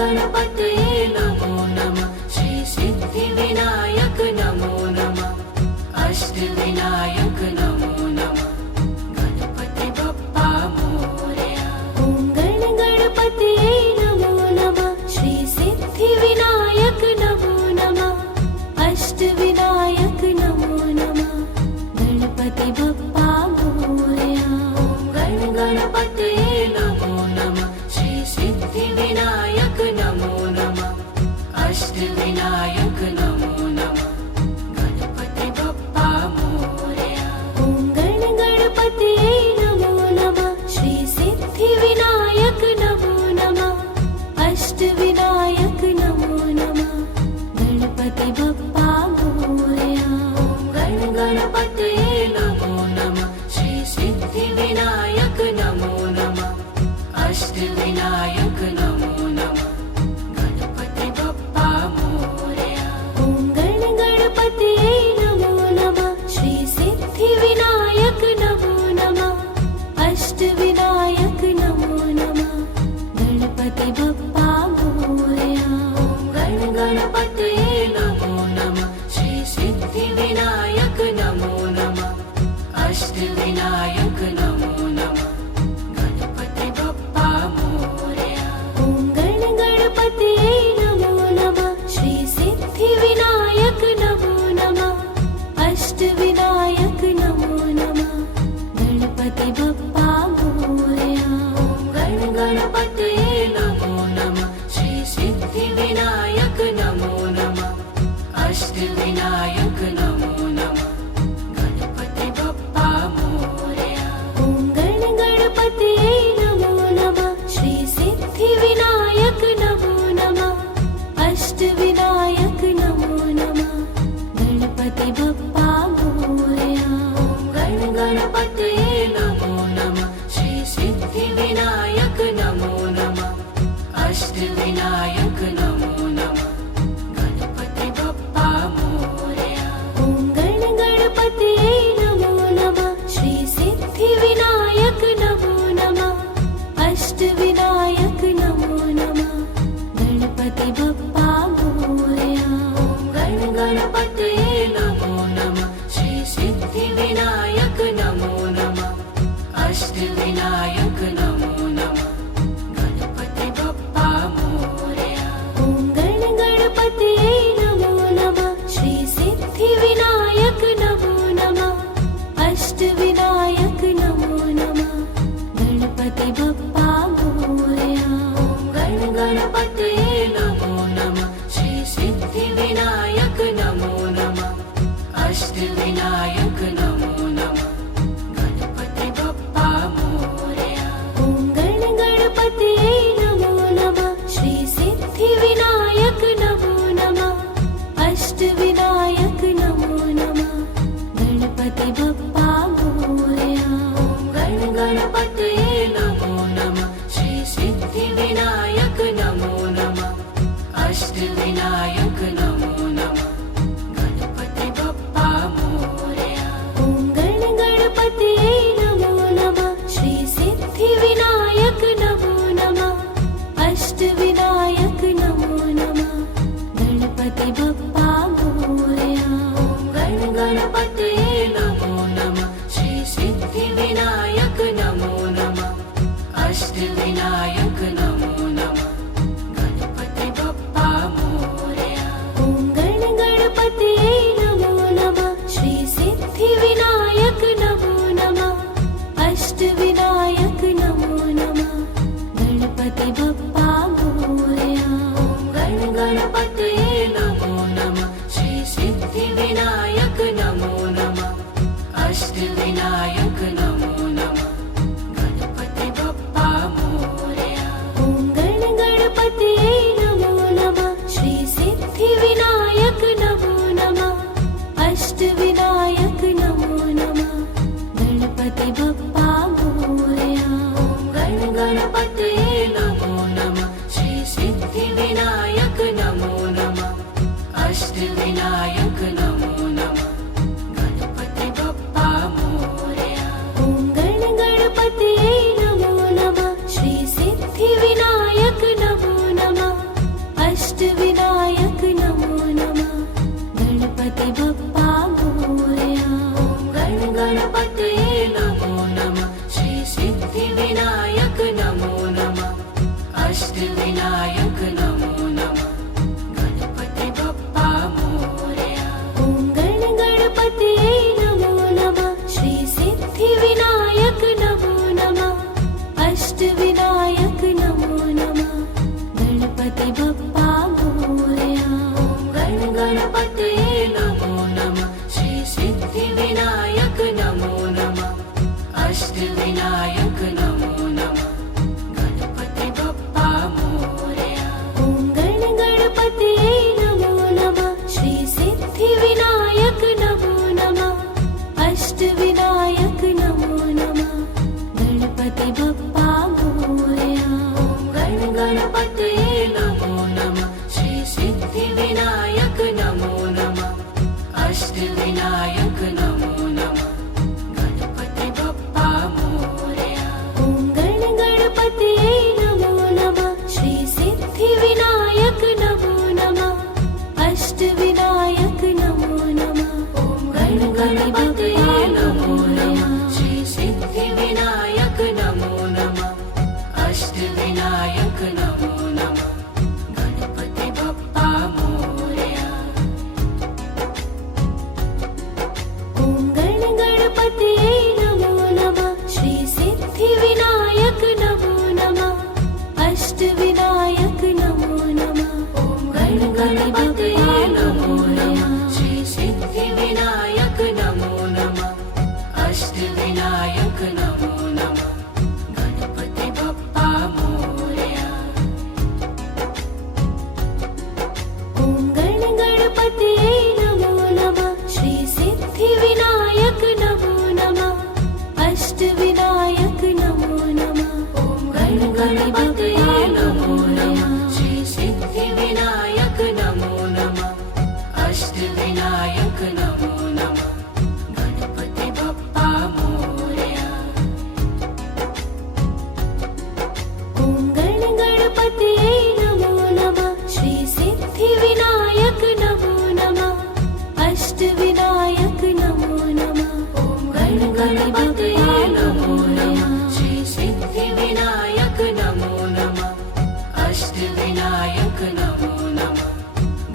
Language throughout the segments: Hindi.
गणपतये नमो नमः। श्री सिद्धिविनायक नमो नमः। अष्टविनायक नमो नमः। गणपति बप्पा मोरया। ॐ गणपतये नमो नमः। श्री सिद्धिविनायक नमो नमः। अष्टविनायक नमो नमः। गणपति बप्पा मोरया। ॐ गणपतये नमो नमः। श्री सिद्धिविनायक नमो नमः। अष्टविनायक नमो नमः। गणपति बप्पा मोरया। ॐ गणपतये नमो नमः। श्री सिद्धिविनायक नमो नमः। अष्टविनायक नमो नमः। गणपति बप्पा मोरया। ॐ गणपतये नमो नमः। श्री सिद्धिविनायक नमो नमः। अष्टविनायक नमो नमः। गणपति बप्पा मोरया। ॐ गणपतये नमो नमः। श्री सिद्धिविनायक नमो नमः। अष्टविनायक नमो नमः। गणपति बप्पा मोरया। ॐ गणपतये नमो नमः। श्री सिद्धिविनायक नमो नमः। अष्टविनायक नमो नमः। गणपति बप्पा मोरया। ॐ गणपतये नमो नमः। श्री सिद्धिविनायक नमो नमः। अष्टविनायक नमो नमः। गणपति बप्पा मोरया। ॐ गणपतये नमो नमः। श्री सिद्धिविनायक नमो नमः। अष्टविनायक नमो नमः। गणपति बप्पा मोरया। ॐ गणपतये नमो नमः। श्री सिद्धिविनायक नमो नमः। अष्टविनायक नमो नमः। गणपति बप्पा मोरया। ॐ गणपतये नमो नमः। श्री सिद्धिविनायक नमो नमः। अष्टविनायक नमो नमः। गणपति बप्पा मोरया। ॐ गणपतये नमो नमः। श्री सिद्धिविनायक नमो नमः। अष्टविनायक नमो नमः। गणपति बप्पा मोरया। ॐ गणपतये नमो नमः। श्री सिद्धिविनायक नमो नमः। अष्टविनायक नमो नमः। गणपति बप्पा मोरया। ॐ गणपतये नमो नमः। श्री सिद्धिविनायक नमो नमः। अष्टविनायक नमो नमः। गणपति बप्पा मोरया। ॐ गणपतये नमो नमः। श्री सिद्धिविनायक नमो नमः। अष्टविनायक नमो नमः। गणपति बप्पा मोरया। ॐ गणपतये नमो नमः। श्री सिद्धिविनायक नमो नमः। अष्टविनायक नमो नमः। गणपति बप्पा मोरया। ॐ गणपतये नमो नमः। श्री सिद्धिविनायक नमो नमः। अष्टविनायक नमो नमः। गणपति बप्पा मोरया। ॐ गणपतये नमो नमः। श्री सिद्धिविनायक नमो नमः। अष्टविनायक नमो नमः। गणपति बप्पा मोरया। ॐ गणपतये नमो नमः। श्री सिद्धिविनायक नमो नमः। अष्टविनायक नमो नमः। गणपति बप्पा मोरया। ॐ गणपतये नमो नमः। श्री सिद्धिविनायक नमो नमः। अष्टविनायक नमो नमः। गणपति बप्पा मोरया। ॐ गणपतये नमो नमः। श्री सिद्धिविनायक नमो नमः। अष्टविनायक नमो नमः। गणपति बप्पा मोरया। ॐ गणपतये नमो नमः। श्री सिद्धिविनायक नमो नमः। अष्टविनायक नमो नमः। गणपति बप्पा मोरया। ॐ गणपतये नमो नमः। श्री सिद्धिविनायक नमो अष्टविनायक नमो नमः गणपति बप्पा मोरया। ॐ गणपतये नमो नमः श्री सिद्धिविनायक नमो नमः अष्टविनायक नमो नमः गणपति बप्पा मोरया। ॐ गणपतये नमो नमः श्री सिद्धिविनायक नमो नमः अष्टविनायक नमो नमः गणपति बप्पा मोरया। ॐ गणपतये नमो नमः श्री सिद्धिविनायक नमो नमः अष्टविनायक नमो नमः गणपति बप्पा मोरया। ॐ गणपतये नमो नमः श्री सिद्धिविनायक नमो नमः अष्टविनायक नमो नमः गणपति बप्पा मोरया। ॐ गणपतये नमो नमः श्री सिद्धिविनायक नमो नमः अष्टविनायक नमो नमः ॐ गणपतये नमो नमः श्री सिद्धिविनायक नमो नमः अष्टविनायक नमो नमः गणपति बप्पा मोरया। ॐ गणपतये नमो नमः श्री सिद्धिविनायक नमो नमः अष्टविनायक नमो नमः ॐ गणपतये नमो नमः श्री सिद्धिविनायक नमो नमः अष्टविनायक नमो नमः गणपति बप्पा मोरया। ॐ गणपतये नमो नमः श्री सिद्धिविनायक नमो नमः अष्टविनायक नमो नमः ॐ गणपतये नमो नमः श्री सिद्धिविनायक नमो नमः अष्टविनायक नमो नमः गणपति बप्पा मोरया। ॐ गणपतये नमो नमः श्री सिद्धिविनायक नमो नमः अष्टविनायक नमो नमः ॐ गणपतये नमो नमः श्री सिद्धिविनायक नमो नमः अष्टविनायक नमो नमः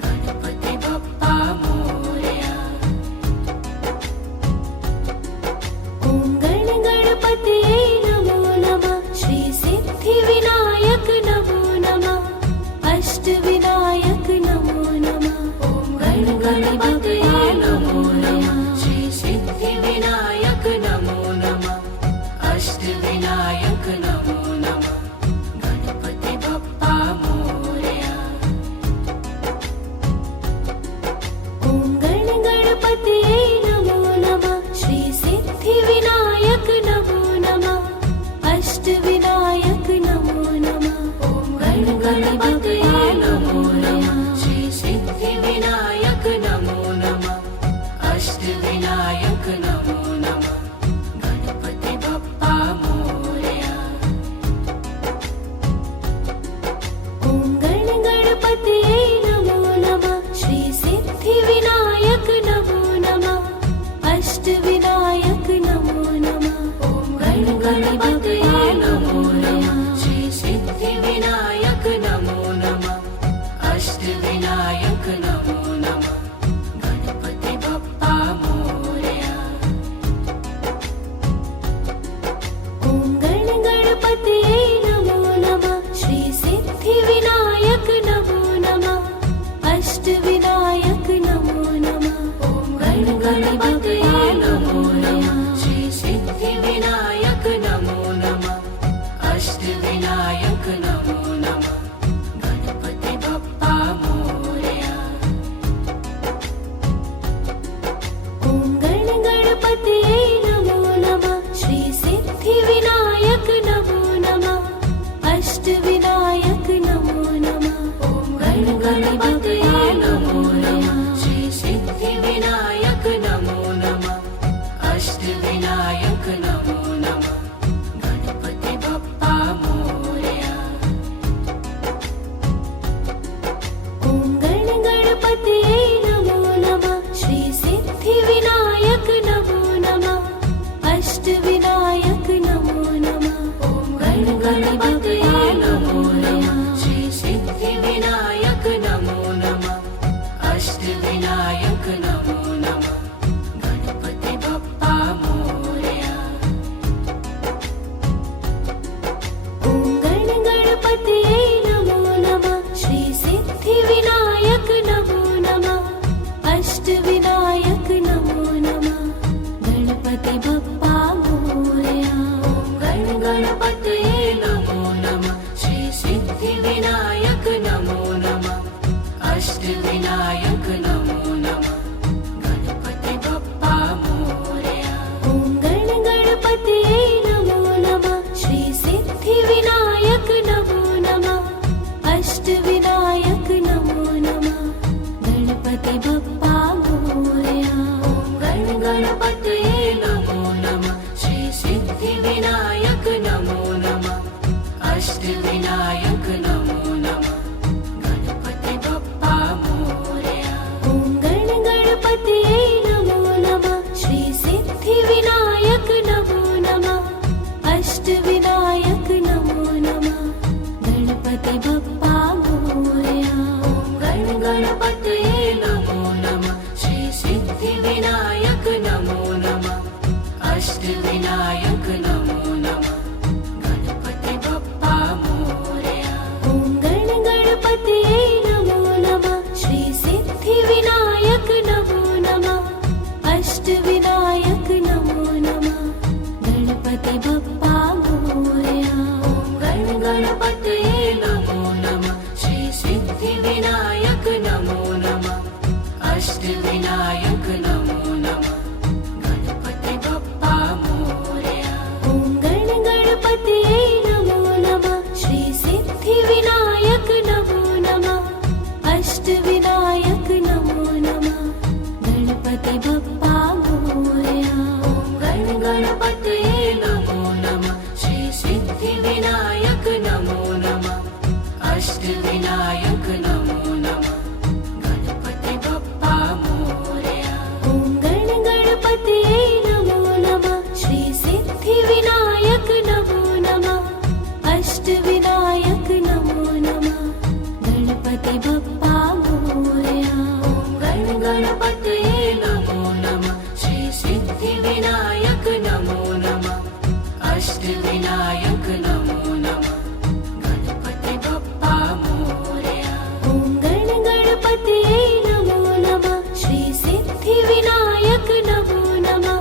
गणपति बप्पा मोरया। ॐ गणपतये नमो नमः श्री सिद्धिविनायक नमो नमः अष्टविनायक नमो नमः ॐ गणपतये नमो नमः श्री सिद्धिविनायक नमो नमः अष्टविनायक नमो नमः गणपति बप्पा मोरया। ॐ गणपतये नमो नमः श्री सिद्धिविनायक नमो नमः अष्टविनायक नमो नमः ॐ गणपतये नमो नमः श्री सिद्धिविनायक नमो नमः अष्टविनायक नमो नमः गणपति बप्पा मोरया। ॐ गणपतये नमो नमः श्री सिद्धिविनायक नमो नमः अष्टविनायक नमो नमः ॐ गणपतये नमो नमः श्री सिद्धिविनायक नमो नमः अष्टविनायक नमो नमः गणपति बप्पा मोरया। ॐ गणपतये नमो नमः श्री सिद्धिविनायक नमो नमः अष्टविनायक नमो नमः ॐ गणपतये नमो नमः श्री सिद्धिविनायक नमो नमः अष्टविनायक नमो नमः गणपति बप्पा मोरया। ॐ गणपतये नमो नमः श्री सिद्धिविनायक नमो नमः अष्टविनायक नमो नमः ॐ गणपतये नमो नमः श्री सिद्धिविनायक नमो नमः अष्टविनायक नमो नमः गणपति बप्पा मोरया। ॐ गणपतये नमो नमः श्री सिद्धिविनायक नमो नमः अष्टविनायक नमो नमः ॐ गणपतये नमो नमः श्री अष्टविनायक नमो नमः गणपति बप्पा मोरया ॐ गण गणपतये नमो नमः श्री सिद्धिविनायक नमो नमः अष्टविनायक नमो नमः गणपति बप्पा मोरया ॐ गण गणपतये नमो नमः श्री सिद्धिविनायक नमो नमः अष्टविनायक नमो नमः गणपति बप्पा मोरया ॐ गण गणपतये नमो नमः श्री सिद्धिविनायक नमो नमः अष्टविनायक नमो नमः गणपति बप्पा मोरया ॐ गण गणपतये नमो नमः श्री सिद्धिविनायक नमो नमः अष्टविनायक नमो नमः गणपति बप्पा मोरया ॐ गण गणपतये नमो नमः श्री सिद्धिविनायक नमो नमः अष्टविनायक नमो नमः गणपति बप्पा मोरया ॐ गण गणपतये नमो नमः श्री सिद्धिविनायक नमो नमः अष्टविनायक नमो नमः गणपति बप्पा मोरया ॐ गण गणपतये नमो नमः श्री सिद्धिविनायक नमो नमः अष्टविनायक नमो नमः गणपति बप्पा मोरया ॐ गण गणपतये नमो नमः श्री सिद्धिविनायक नमो नमः अष्टविनायक नमो नमः गणपति बप्पा मोरया ॐ गण गणपतये नमो नमः श्री सिद्धिविनायक नमो नमः अष्टविनायक नमो नमः गणपति बप्पा मोरया ॐ गण गणपतये नमो नमः श्री सिद्धिविनायक नमो नमः अष्टविनायक नमो नमः गणपति बप्पा मोरया ॐ गण गणपतये नमो नमः श्री सिद्धिविनायक नमो नमः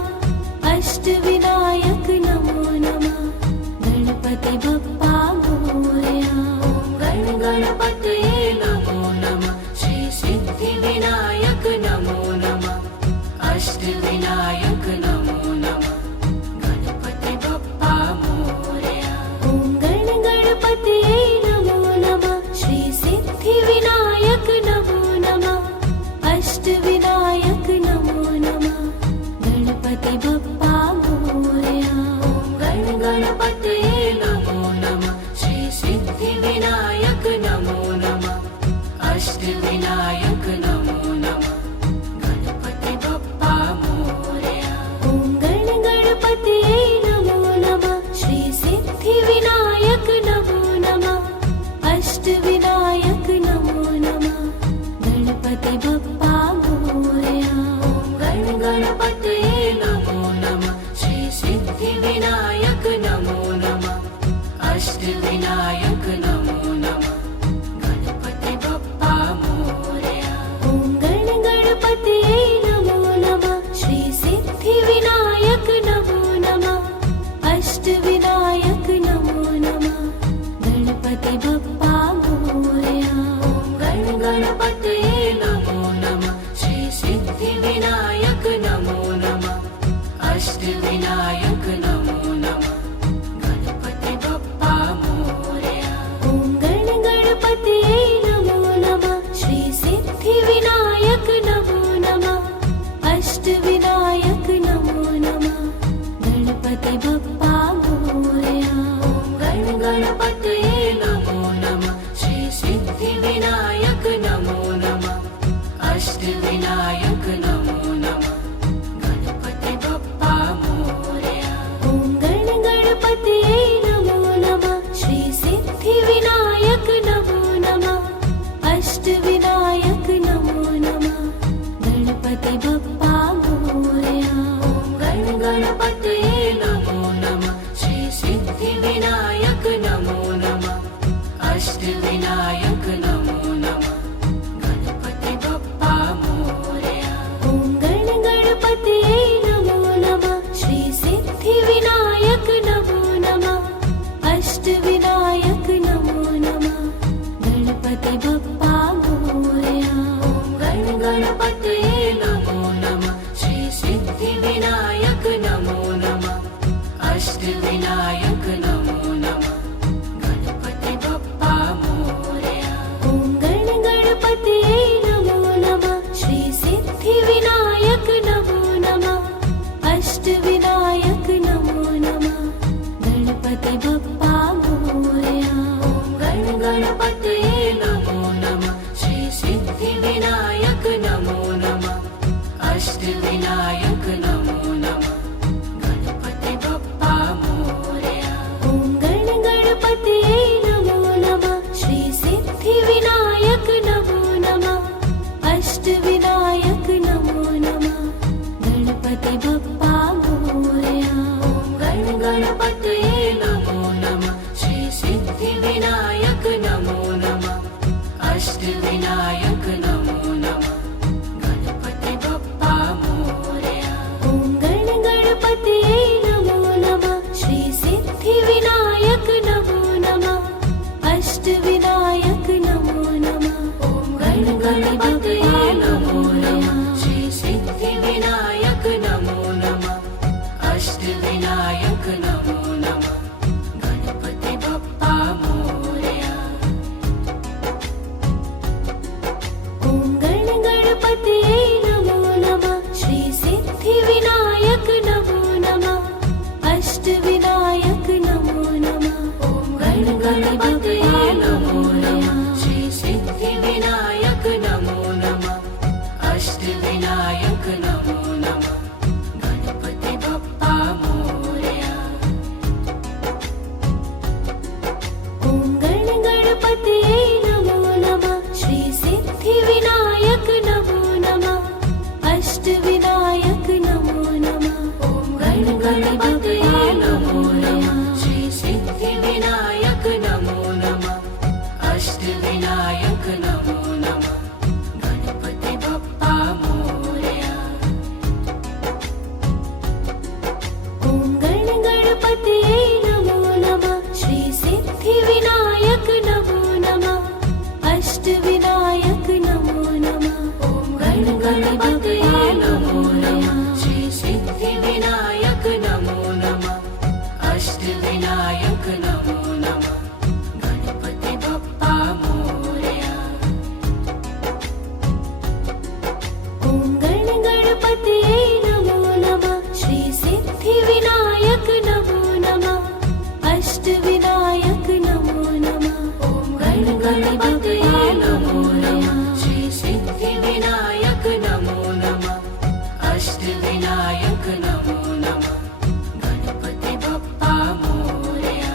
अष्टविनायक नमो नमः गणपति बप्पा मोरया ॐ गण गणपतये नमो नमः श्री सिद्धिविनायक नमो नमः अष्टविनायक नमो नमः गणपति बप्पा मोरया ॐ गण गणपतये नमो नमः श्री सिद्धिविनायक नमो नमः अष्टविनायक नमो नमः गणपति बप्पा मोरया ॐ गण गणपतये नमो नमः श्री सिद्धिविनायक नमो नमः अष्टविनायक नमो नमः गणपति बप्पा मोरया ॐ गण गणपतये नमो नमः श्री सिद्धिविनायक नमो नमः अष्टविनायक नमो नमः गणपति बप्पा मोरया ॐ गण गणपतये नमो नमः श्री सिद्धिविनायक नमो नमः अष्टविनायक नमो नमः गणपति बप्पा मोरया ॐ गण गणपतये नमो नमः श्री सिद्धिविनायक नमो नमः अष्टविनायक नमो नमः गणपति बप्पा मोरया ॐ गण गणपतये नमो नमः श्री सिद्धिविनायक नमो नमः अष्टविनायक नमो नमः गणपति बप्पा मोरया ॐ गण गणपतये नमो नमः श्री सिद्धिविनायक नमो नमः अष्टविनायक नमो नमः गणपति बप्पा मोरया ॐ गण गणपतये नमो नमः श्री सिद्धिविनायक नमो अष्टविनायक नमो नमः गणपति बप्पा मोरया। ॐ गण गणपतये नमो नमः श्री सिद्धिविनायक नमो नमः अष्टविनायक नमो नमः। ॐ गण गणपतये नमो नमः श्री सिद्धिविनायक नमो नमः अष्टविनायक नमो नमः गणपति बप्पा मोरया। ॐ गण गणपतये नमो नमः श्री सिद्धिविनायक नमो नमः अष्टविनायक नमो नमः। ॐ गण गणपतये नमो नमः श्री सिद्धिविनायक नमो नमः अष्टविनायक नमो नमः गणपति बप्पा मोरया। ॐ गण गणपतये नमो नमः श्री सिद्धिविनायक नमो नमः अष्टविनायक नमो नमः। ॐ गण गणपतये नमो नमः श्री सिद्धिविनायक नमो नमः अष्टविनायक नमो नमः गणपति बप्पा मोरया। ॐ गण गणपतये नमो नमः श्री सिद्धिविनायक नमो नमः अष्टविनायक नमो नमः। ॐ गण गणपतये नमो नमः श्री सिद्धिविनायक नमो नमः अष्टविनायक नमो नमः गणपति बप्पा मोरया। ॐ गण गणपतये नमो नमः श्री सिद्धिविनायक नमो नमः अष्टविनायक नमो नमः। ॐ गण गणपतये नमो नमः श्री सिद्धिविनायक नमो नमः अष्टविनायक नमो नमः गणपति बप्पा मोरया।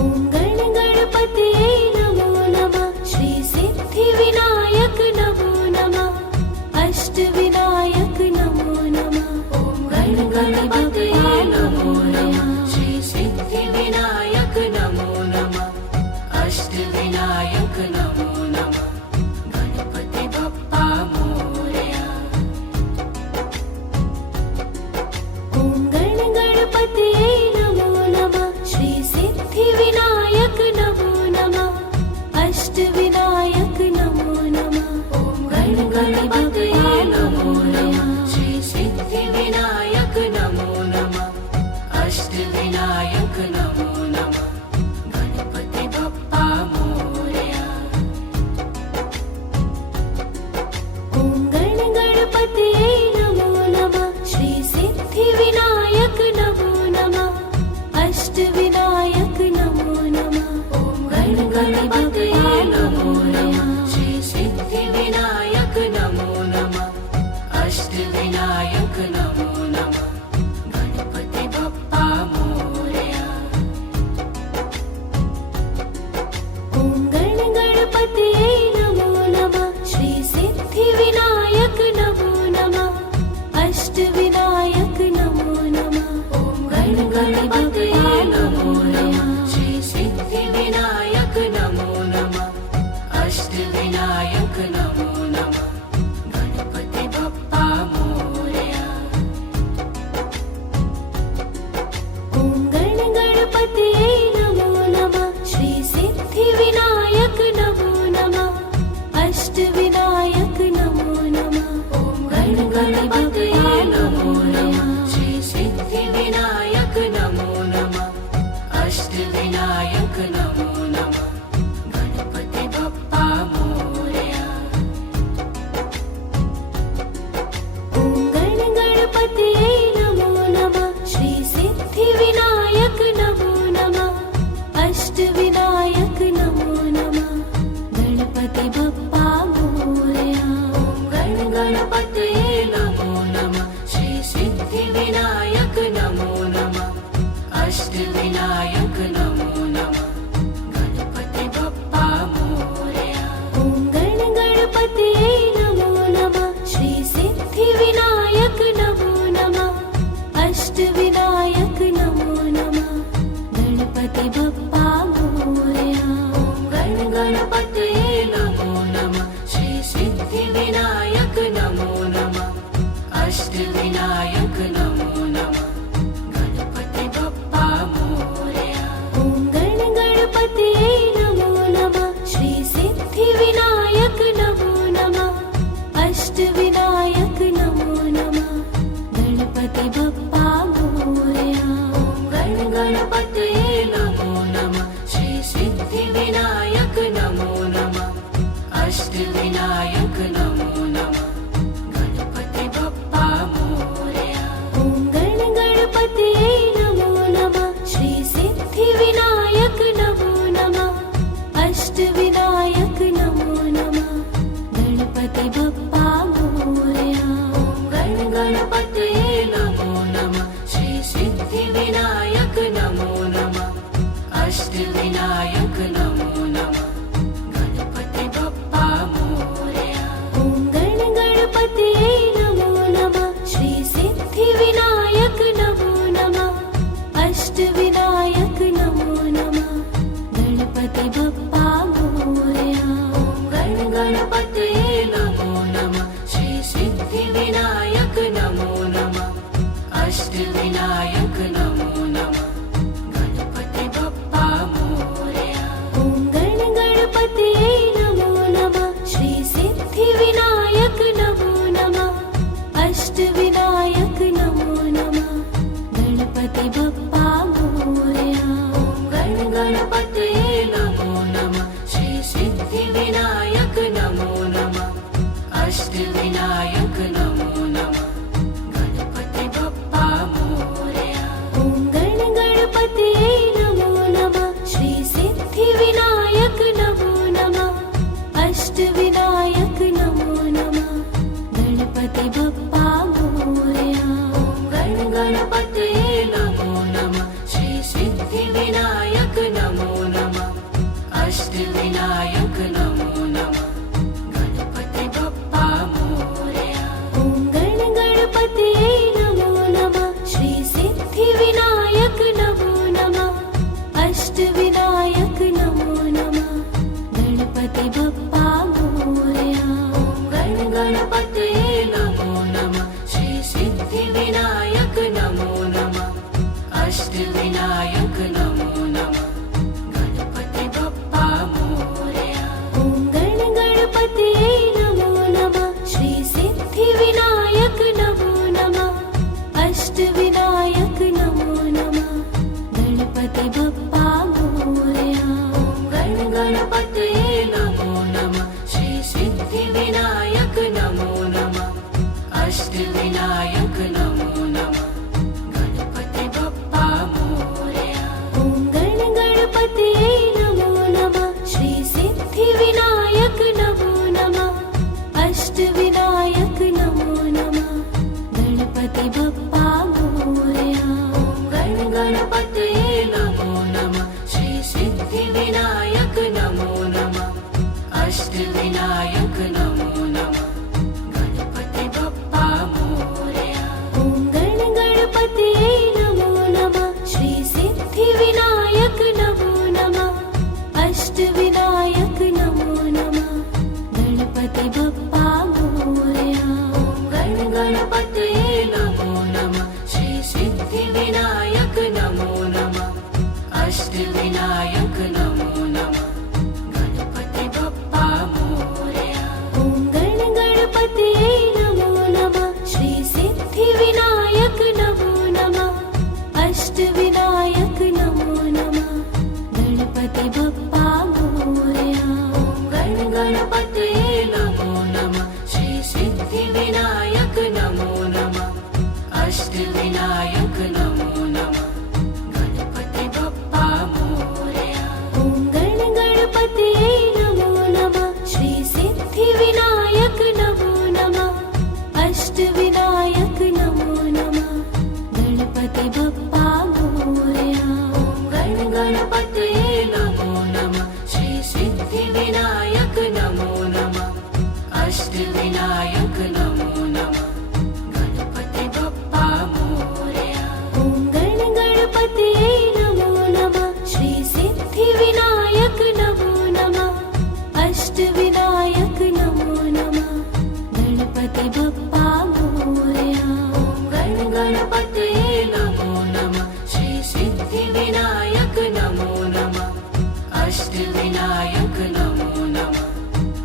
ॐ गण गणपतये नमो नमः श्री सिद्धिविनायक नमो नमः अष्टविनायक नमो नमः। ॐ गण गणपतये नमो नमः श्री सिद्धिविनायक नमो नमः अष्टविनायक नमो नमः गणपति बप्पा मोरया। ॐ गण गणपतये नमो नमः श्री सिद्धिविनायक नमो नमः अष्टविनायक नमो नमः। ॐ गण गणपतये नमो नमः श्री सिद्धिविनायक नमो नमः अष्टविनायक नमो नमः गणपति बप्पा मोरया। ॐ गण गणपतये नमो नमः श्री सिद्धिविनायक नमो नमः अष्टविनायक नमो नमः। ॐ गण गणपतये नमो नमः श्री सिद्धिविनायक नमो नमः अष्टविनायक नमो नमः गणपति बप्पा मोरया। ॐ गण गणपतये नमो नमः श्री सिद्धिविनायक नमो नमः अष्टविनायक नमो नमः। ॐ गण गणपतये नमो नमः श्री सिद्धिविनायक नमो नमः अष्टविनायक नमो नमः गणपति बप्पा मोरया। ॐ गण गणपतये नमो नमः श्री सिद्धिविनायक नमो नमः अष्टविनायक नमो नमः। ॐ गण गणपतये नमो नमः श्री सिद्धिविनायक नमो नमः अष्टविनायक नमो नमः गणपति बप्पा मोरया। ॐ गण गणपतये नमो नमः श्री सिद्धिविनायक नमो नमः अष्टविनायक नमो नमः गणपति बप्पा मोरया। ॐ गण गणपतये नमो नमः श्री सिद्धिविनायक नमो नमः अष्टविनायक नमो नमः गणपति बप्पा मोरया। ॐ गण गणपतये नमो नमः श्री सिद्धिविनायक नमो नमः अष्टविनायक नमो नमः गणपति बप्पा मोरया। गणपतये नमो नमः श्री सिद्धिविनायक नमो नमः अष्टविनायक नमो नमः गणपति बप्पा मोरया ॐ गणपतये नमो नमः श्री सिद्धिविनायक नमो नमः अष्टविनायक नमो नमः गणपति बप्पा मोरया ॐ गणपतये नमो नमः श्री सिद्धिविनायक नमो नमः अष्टविनायक नमो नमः गणपति बप्पा मोरया ॐ गणपतये नमो नमः श्री सिद्धिविनायक नमो नमः अष्टविनायक नमो नमः गणपति बप्पा मोरया ॐ गणपतये नमो नमः श्री सिद्धिविनायक नमो नमः अष्टविनायक नमो नमः गणपति बप्पा मोरया ॐ गणपतये नमो नमः श्री सिद्धिविनायक नमो नमः अष्टविनायक नमो नमः गणपति बप्पा मोरया ॐ गणपतये नमो नमः श्री सिद्धिविनायक नमो नमः अष्टविनायक नमो नमः गणपति बप्पा मोरया ॐ गणपतये नमो नमः श्री सिद्धिविनायक नमो नमः अष्टविनायक नमो नमः गणपति बप्पा मोरया ॐ गणपतये नमो नमः श्री सिद्धिविनायक नमो नमः अष्टविनायक नमो नमः गणपति बप्पा मोरया ॐ गणपतये नमो नमः श्री सिद्धिविनायक नमो नमः अष्टविनायक नमो नमः गणपति बप्पा मोरया ॐ गणपतये नमो नमः श्री सिद्धिविनायक नमो नमः अष्टविनायक नमो नमः गणपति बप्पा मोरया ॐ गणपतये नमो नमः श्री सिद्धिविनायक नमो नमः अष्टविनायक नमो नमः गणपति बप्पा मोरया ॐ गणपतये नमो नमः श्री सिद्धिविनायक नमो नमः अष्टविनायक नमो नमः गणपति बप्पा मोरया ॐ गणपतये नमो नमः श्री सिद्धिविनायक नमो नमः अष्टविनायक नमो नमः गणपति बप्पा मोरया ॐ गणपतये नमो नमः श्री सिद्धिविनायक नमो नमः अष्टविनायक नमो नमः गणपति बप्पा मोरया ॐ गणपतये नमो नमः श्री सिद्धिविनायक नमो नमः अष्टविनायक नमो नमः गणपति बप्पा मोरया ॐ गणपतये नमो नमः श्री सिद्धिविनायक नमो नमः अष्टविनायक नमो नमः गणपति बप्पा मोरया ॐ गणपतये नमो नमः श्री सिद्धिविनायक नमो नमः अष्टविनायक नमो नमः गणपति बप्पा मोरया ॐ गणपतये नमो नमः श्री सिद्धिविनायक नमो नमः अष्टविनायक नमो नमः गणपति बप्पा मोरया ॐ गणपतये नमो नमः श्री सिद्धिविनायक नमो नमः अष्टविनायक नमो नमः गणपति बप्पा मोरया ॐ गणपतये नमो नमः श्री सिद्धिविनायक नमो नमः अष्टविनायक नमो नमः गणपति बप्पा मोरया ॐ गणपतये नमो नमः श्री सिद्धिविनायक नमो नमः अष्टविनायक नमो नमः गणपति बप्पा मोरया ॐ गणपतये नमो नमः अष्टविनायक नमो नमः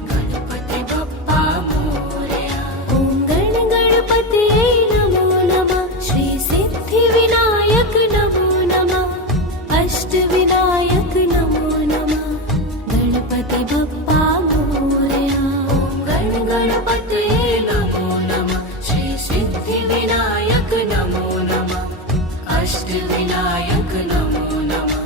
गणपति बप्पा मोरया ॐ गण गणपतये नमो नमः श्री सिद्धिविनायक नमो नमः अष्टविनायक नमो नमः गणपति बप्पा मोरया ॐ गण गणपतये नमो नमः श्री सिद्धिविनायक नमो नमः अष्टविनायक नमो नमः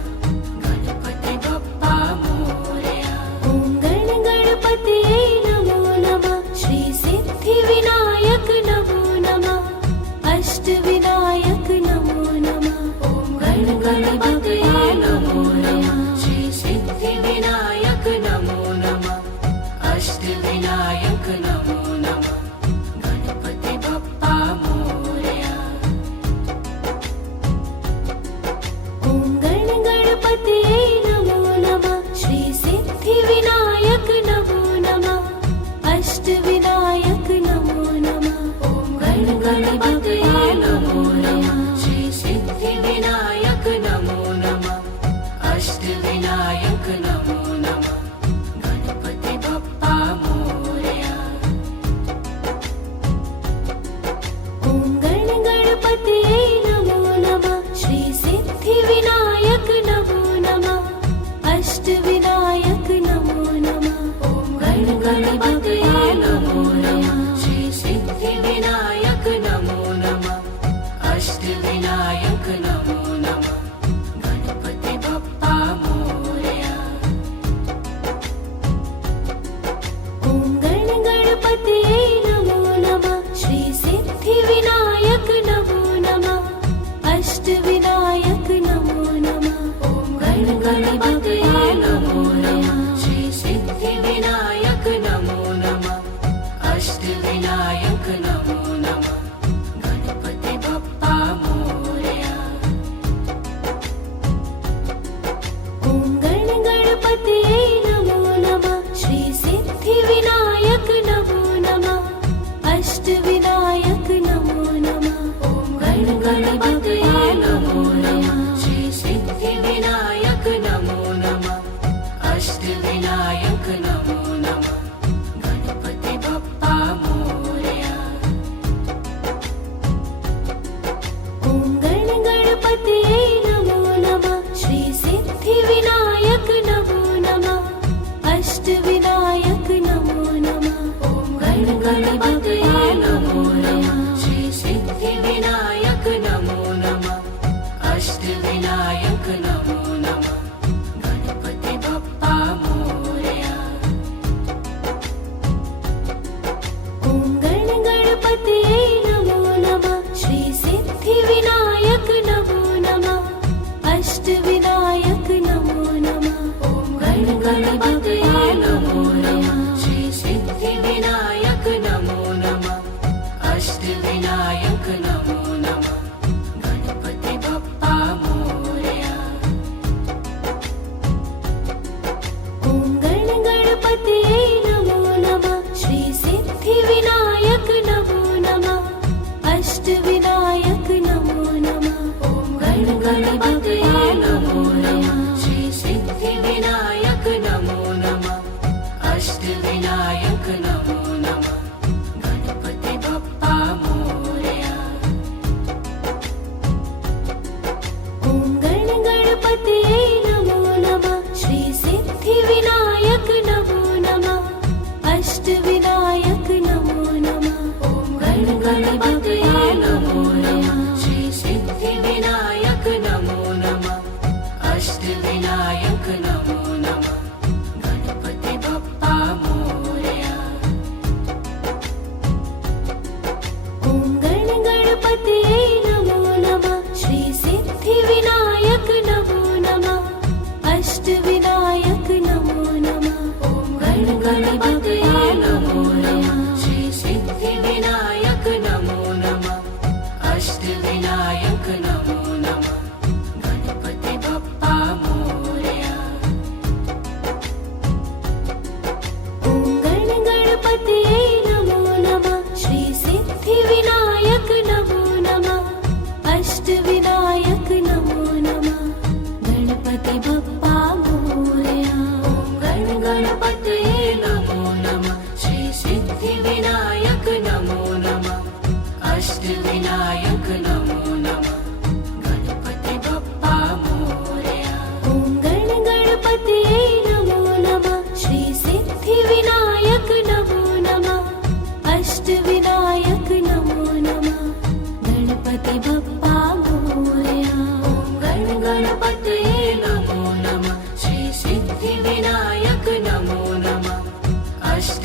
गणपति बप्पा मोरया ॐ गण गणपतये नमो नमः श्री सिद्धिविनायक नमो नमः अष्टविनायक नमो नमः ॐ गण गणपतये नमो नमः श्री सिद्धिविनायक नमो नमः अष्टविनायक नमो नमः गणपति बप्पा मोरया ॐ गण गणपतये नमो नमः श्री सिद्धिविनायक नमो नमः अष्टविनायक नमो नमः ॐ गण गणपतये नमो नमः श्री सिद्धिविनायक नमो नमः अष्टविनायक नमो नमः गणपति बप्पा मोरया ॐ गण गणपतये नमो नमः श्री सिद्धिविनायक नमो नमः अष्टविनायक नमो नमः ॐ गण गणपतये नमो नमः श्री सिद्धिविनायक नमो नमः अष्टविनायक नमो नमः गणपति बप्पा मोरया ॐ गण गणपतये नमो नमः श्री सिद्धिविनायक नमो नमः अष्टविनायक नमो नमः ॐ गण गणपतये नमो नमः श्री सिद्धिविनायक नमो नमः अष्टविनायक नमो नमः गणपति बप्पा मोरया ॐ गण गणपतये नमो नमः श्री सिद्धिविनायक नमो नमः अष्टविनायक नमो नमः ॐ गण गणपतये नमो नमः श्री सिद्धिविनायक नमो नमः अष्टविनायक नमो नमः गणपति बप्पा मोरया ॐ गण गणपतये नमो नमः श्री सिद्धिविनायक नमो नमः अष्टविनायक नमो नमः ॐ गण गणपतये नमो नमः श्री सिद्धिविनायक नमो नमः अष्टविनायक नमो नमः गणपति बप्पा मोरया ॐ गण गणपतये नमो नमः श्री सिद्धिविनायक नमो नमः अष्टविनायक नमो नमः ॐ गण गणपतये नमो नमः श्री सिद्धिविनायक नमो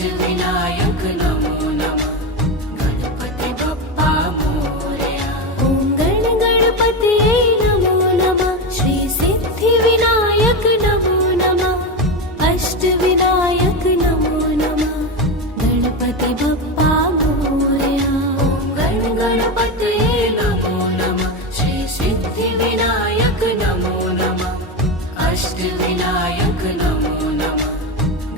अष्टविनायक नमो नमः गणपति बप्पा मोरया ॐ गण गणपतये नमो नमः श्री सिद्धिविनायक नमो नमः अष्टविनायक नमो नमः गणपति बप्पा मोरया ॐ गण गणपतये नमो नमः श्री सिद्धिविनायक नमो नमः अष्टविनायक नमो नमः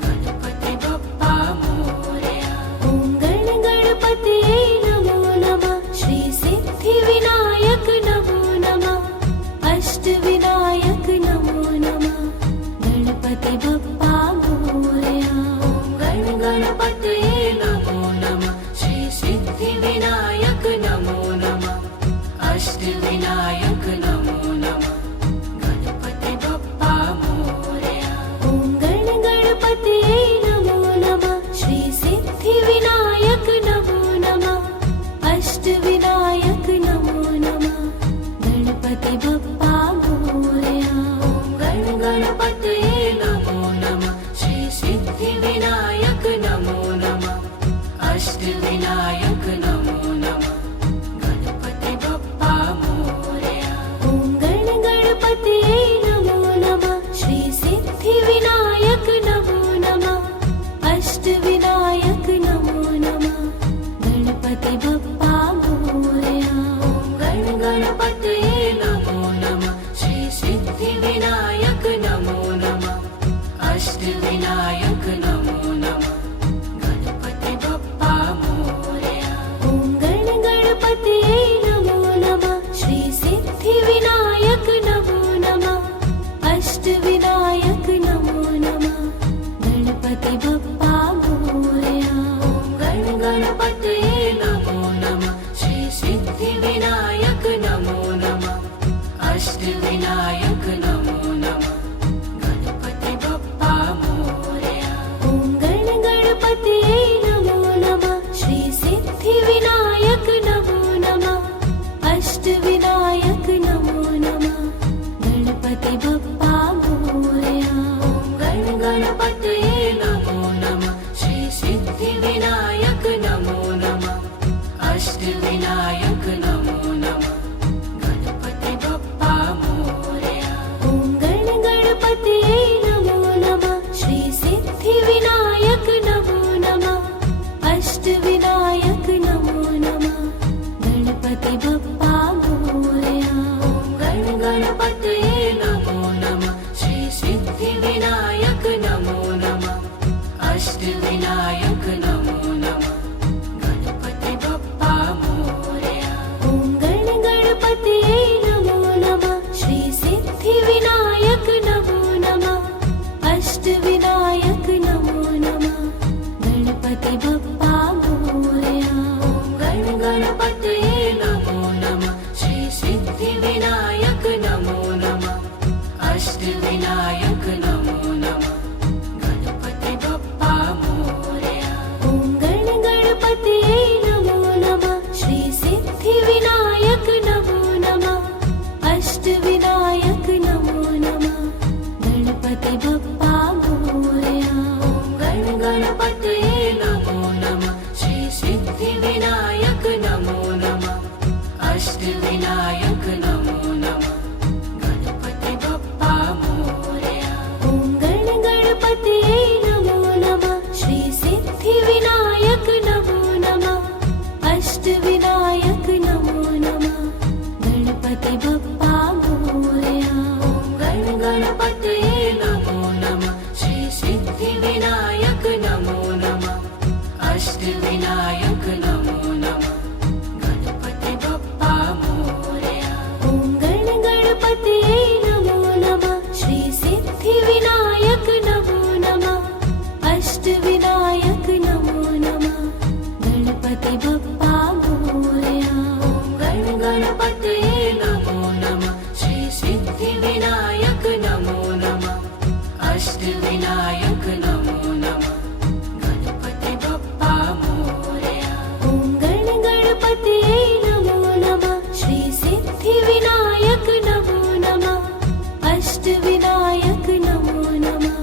गणपति बप्पा मोरया ॐ गण गणपतये नमो नमः श्री सिद्धिविनायक नमो नमः अष्टविनायक नमो नमः गणपति बप्पा मोरया ॐ गण गणपतये नमो नमः श्री सिद्धिविनायक नमो नमः अष्टविनायक नमो नमः गणपति बप्पा मोरया ॐ गण गणपतये नमो नमः श्री सिद्धिविनायक नमो नमः अष्टविनायक नमो नमः गणपति बप्पा मोरया ॐ गण गणपतये नमो नमः श्री सिद्धिविनायक नमो नमः अष्टविनायक नमो नमः गणपति बप्पा मोरया ॐ गण गणपतये नमो नमः श्री सिद्धिविनायक नमो नमः अष्टविनायक नमो नमः गणपति बप्पा मोरया ॐ गण गणपतये नमो नमः श्री सिद्धिविनायक नमो नमः अष्टविनायक नमो नमः गणपति बप्पा मोरया ॐ गण गणपतये नमो नमः श्री सिद्धिविनायक नमो नमः अष्टविनायक नमो नमः गणपति बप्पा मोरया ॐ गण गणपतये नमो नमः श्री सिद्धिविनायक नमो नमः अष्टविनायक नमो नमः गणपति बप्पा मोरया ॐ गण गणपतये नमो नमः श्री सिद्धिविनायक नमो नमः अष्टविनायक नमो नमः गणपति बप्पा मोरया ॐ गण गणपतये नमो नमः श्री सिद्धिविनायक नमो नमः अष्टविनायक नमो नमः गणपति बप्पा मोरया ॐ गण गणपतये नमो नमः श्री सिद्धिविनायक नमो नमः अष्टविनायक नमो नमः गणपति बप्पा मोरया ॐ गण गणपतये नमो नमः श्री सिद्धिविनायक नमो नमः अष्टविनायक नमो नमः गणपति बप्पा मोरया ॐ गण गणपतये नमो नमः श्री सिद्धिविनायक नमो नमः अष्टविनायक नमो नमः गणपति बप्पा मोरया ॐ गण गणपतये नमो नमः श्री सिद्धिविनायक नमो नमः अष्टविनायक नमो नमः गणपति बप्पा मोरया ॐ गण गणपतये नमो नमः श्री सिद्धिविनायक नमो नमः अष्टविनायक नमो नमः गणपति बप्पा मोरया ॐ गण गणपतये नमो नमः श्री सिद्धिविनायक नमो नमः अष्टविनायक नमो नमः गणपति बप्पा मोरया ॐ गण गणपतये नमो नमः श्री सिद्धिविनायक नमो नमः अष्टविनायक नमो नमः गणपति बप्पा मोरया ॐ गण गणपतये नमो नमः श्री सिद्धिविनायक नमो नमः अष्टविनायक नमो नमः गणपति बप्पा मोरया ॐ गण गणपतये नमो नमः श्री सिद्धिविनायक नमो नमः अष्टविनायक नमो नमः गणपति बप्पा मोरया ॐ गण गणपतये नमो नमः श्री सिद्धिविनायक नमो नमः अष्टविनायक नमो नमः गणपति बप्पा मोरया ॐ गण गणपतये नमो नमः श्री सिद्धिविनायक नमो नमः अष्टविनायक नमो नमः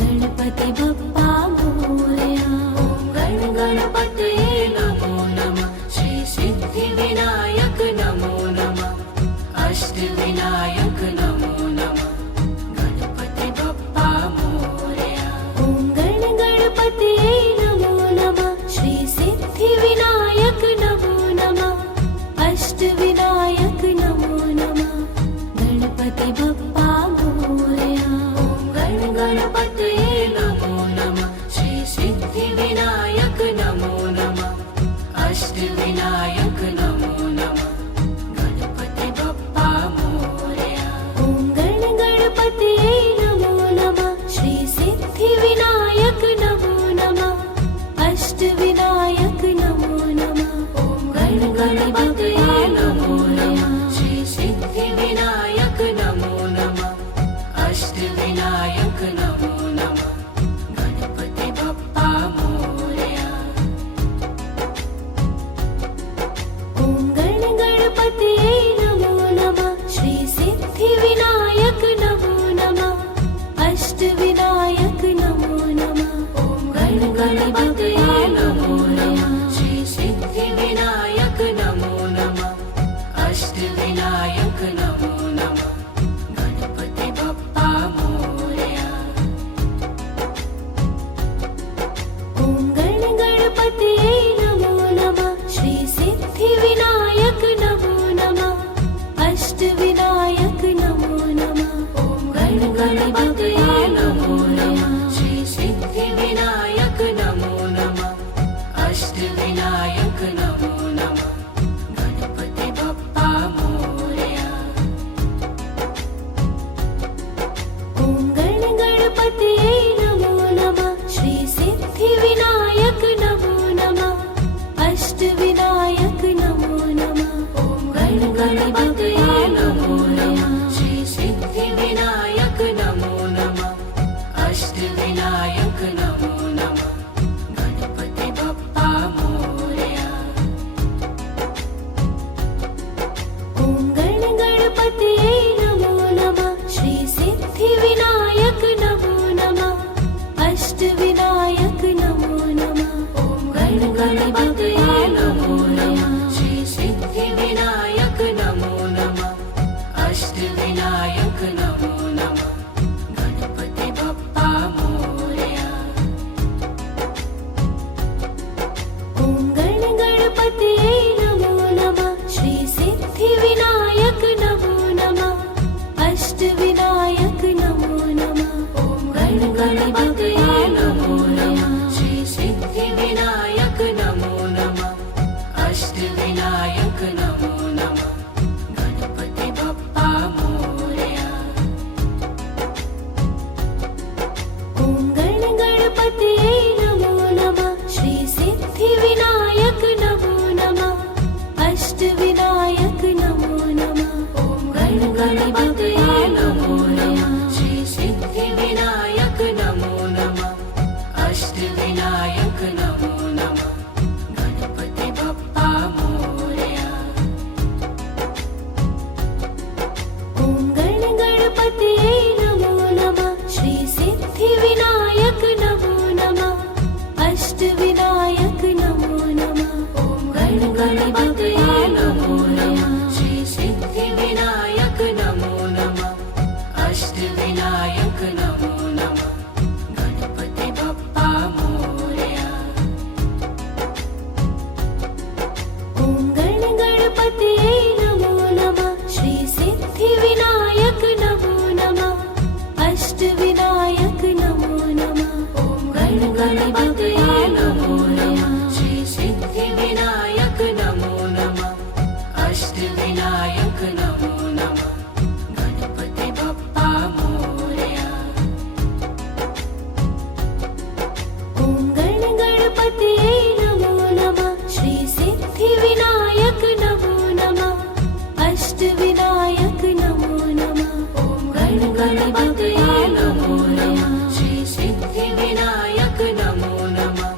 गणपति बप्पा मोरया गणपतये नमो नमः श्री सिद्धिविनायक नमो नमः अष्टविनायक नमो नमः गणपति बप्पा मोरया ॐ गणपतये नमो नमः श्री सिद्धिविनायक नमो नमः अष्टविनायक नमो नमः ॐ गणपतये नमो नमः श्री सिद्धिविनायक नमो नमः अष्टविनायक नमो नमः गणपति बप्पा मोरया ॐ गणपतये नमो नमः श्री सिद्धिविनायक नमो नमः अष्टविनायक नमो नमः ॐ गणपतये नमो नमः श्री सिद्धिविनायक नमो नमः अष्टविनायक नमो नमः गणपति बप्पा मोरया ॐ गणपतये नमो नमः श्री सिद्धिविनायक नमो नमः अष्टविनायक नमो नमः ॐ गणपतये नमो नमः श्री सिद्धिविनायक नमो नमः अष्टविनायक नमो नमः गणपति बप्पा मोरया ॐ गणपतये नमो नमः श्री सिद्धिविनायक नमो नमः अष्टविनायक नमो नमः ॐ गणपतये नमो नमः श्री सिद्धिविनायक नमो नमः अष्टविनायक नमो नमः गणपति बप्पा मोरया ॐ गणपतये नमो नमः श्री सिद्धिविनायक नमो नमः अष्टविनायक नमो नमः ॐ गणपतये नमो नमः श्री सिद्धिविनायक नमो नमः अष्टविनायक नमो नमः गणपति बप्पा मोरया ॐ गणपतये नमो नमः श्री सिद्धिविनायक नमो नमः अष्टविनायक नमो नमः ॐ गणपतये नमो नमः श्री सिद्धिविनायक नमो नमः अष्टविनायक नमो नमः गणपति बप्पा मोरया ॐ गणपतये नमो नमः श्री सिद्धिविनायक नमो नमः अष्टविनायक नमो नमः ॐ गणपतये नमो नमः श्री सिद्धिविनायक नमो नमः अष्टविनायक नमो नमः गणपति बप्पा मोरया ॐ गणपतये नमो नमः श्री सिद्धिविनायक नमो नमः अष्टविनायक नमो नमः ॐ गणपतये नमो नमः श्री सिद्धिविनायक नमो नमः अष्टविनायक नमो नमः गणपति बप्पा मोरया ॐ गणपतये नमो नमः श्री सिद्धिविनायक नमो नमः अष्टविनायक नमो नमः ॐ गणपतये नमो नमः श्री सिद्धिविनायक नमो नमः अष्टविनायक नमो नमः गणपति बप्पा मोरया ॐ गणपतये नमो नमः श्री सिद्धिविनायक नमो नमः अष्टविनायक नमो नमः ॐ गणपतये नमो नमः श्री सिद्धिविनायक नमो नमः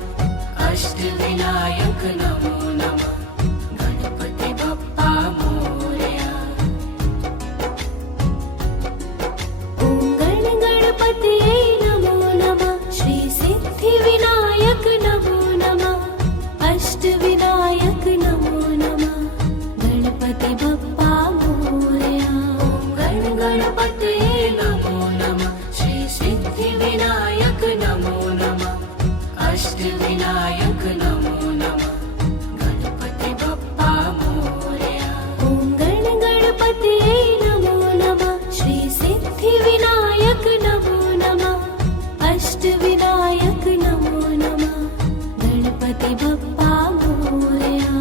अष्टविनायक नमो नमः गणपति बप्पा मोरया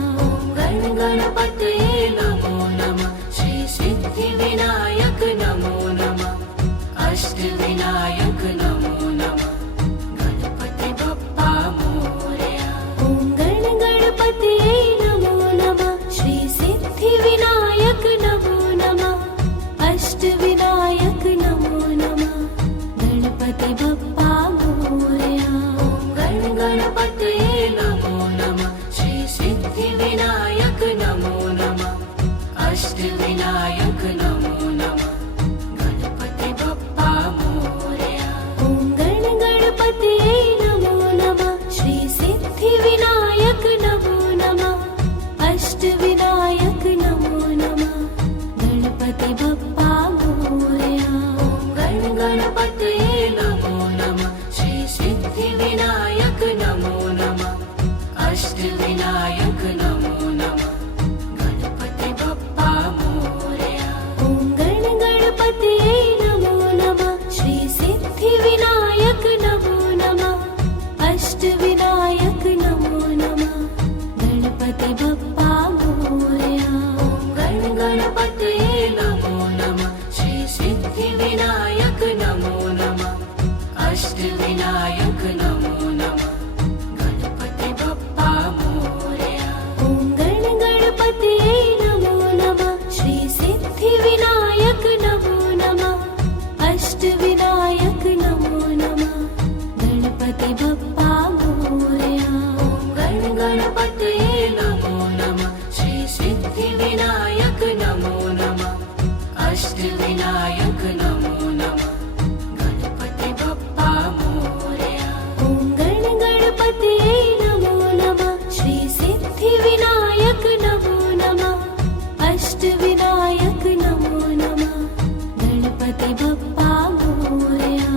गण गणपतये नमो नमः श्री सिद्धिविनायक नमो नमः अष्टविनायक नमो नमः गणपति बप्पा मोरया ॐ गण गणपतये नमो नमः श्री सिद्धिविनायक नमो नमः अष्टविनायक नमो नमः गणपति बप्पा मोरया गण गणपतये नमो नमः श्री सिद्धिविनायक नमो नमः अष्टविनायक नमो नमः गणपति बप्पा मोरया ॐ गण गणपतये नमो नमः श्री सिद्धिविनायक नमो नमः अष्टविनायक नमो नमः गणपति बप्पा मोरया गण गणपतये नमो नमः श्री सिद्धिविनायक नमो नमः अष्टविनायक नमो नमः गणपति बप्पा मोरया ॐ गण गणपतये नमो नमः श्री सिद्धिविनायक नमो नमः अष्टविनायक नमो नमः गणपति बप्पा मोरया गण गणपतये नमो नमः श्री सिद्धिविनायक नमो नमः अष्टविनायक नमो नमः गणपति बप्पा मोरया ॐ गण गणपतये नमो नमः श्री सिद्धिविनायक नमो नमः अष्टविनायक नमो नमः गणपति बप्पा मोरया गण गणपतये नमो नमः श्री सिद्धिविनायक नमो नमः अष्टविनायक नमो नमः गणपति बप्पा मोरया ॐ गण गणपतये नमो नमः श्री सिद्धिविनायक नमो नमः अष्टविनायक नमो नमः गणपति बप्पा मोरया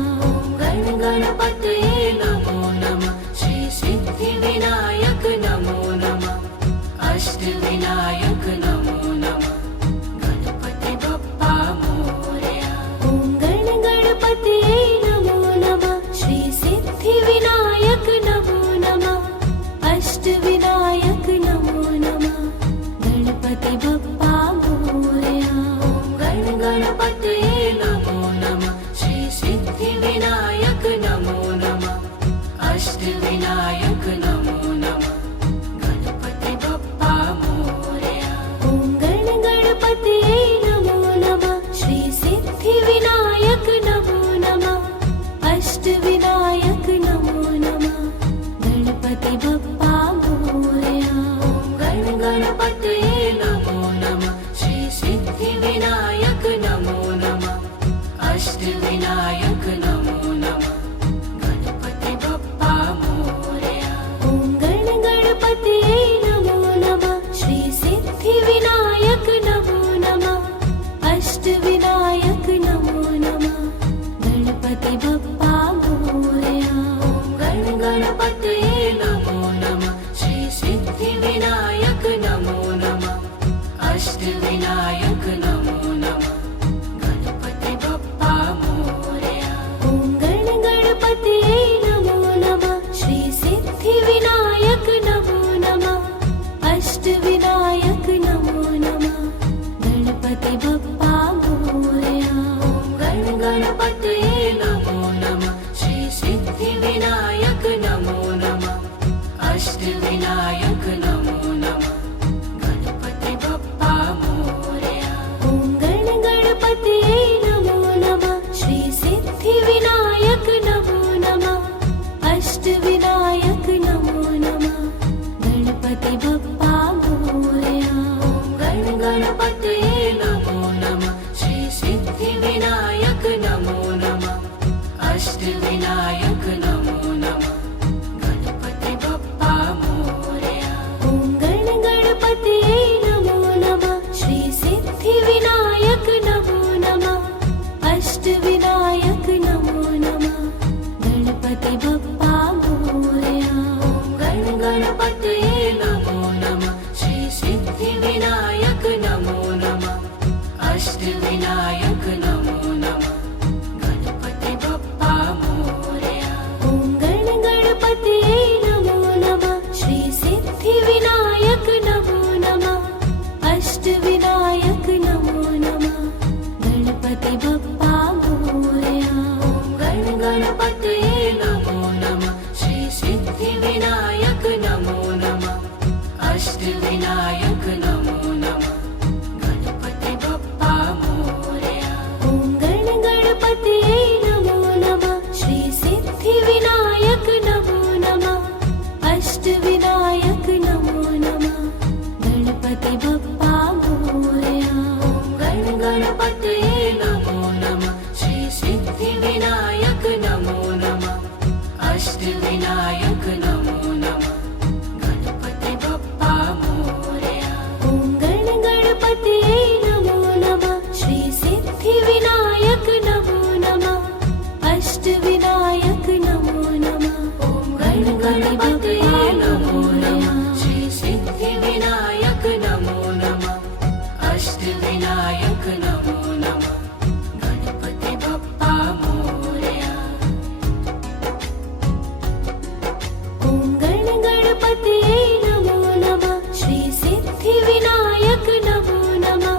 गण गणपतये नमो नमः श्री सिद्धिविनायक नमो नमः अष्टविनायक नमो नमः गणपति बप्पा मोरया ॐ गण गणपतये नमो नमः श्री सिद्धिविनायक नमो नमः अष्टविनायक नमो नमः गणपति बप्पा मोरया गण गणपतये नमो नमः श्री सिद्धिविनायक नमो नमः अष्टविनायक नमो नमः गणपति बप्पा मोरया ॐ गण गणपतये नमो नमः श्री सिद्धिविनायक नमो नमः अष्टविनायक नमो नमः गणपति बप्पा मोरया गण गणपतये नमो नमः श्री सिद्धिविनायक नमो नमः अष्टविनायक नमो नमः गणपति बप्पा मोरया ॐ गण गणपतये नमो नमः श्री सिद्धिविनायक नमो नमः अष्टविनायक नमो नमः गणपति बप्पा मोरया गण गणपतये नमो नमः श्री सिद्धिविनायक नमो नमः अष्टविनायक नमो नमः गणपति बप्पा मोरया ॐ गण गणपतये नमो नमः श्री सिद्धिविनायक नमो नमः अष्टविनायक नमो नमः गणपति बप्पा मोरया गण गणपतये नमो नमः श्री सिद्धिविनायक नमो अष्टविनायक नमो नमः गणपति बप्पा मोरया ॐ गण गणपतये नमो नमः श्री सिद्धिविनायक नमो नमः अष्टविनायक नमो नमः ॐ गण गणपतये नमो नमः श्री सिद्धिविनायक नमो नमः अष्टविनायक नमो नमः गणपति बप्पा मोरया ॐ गण गणपतये नमो नमः श्री सिद्धिविनायक नमो नमः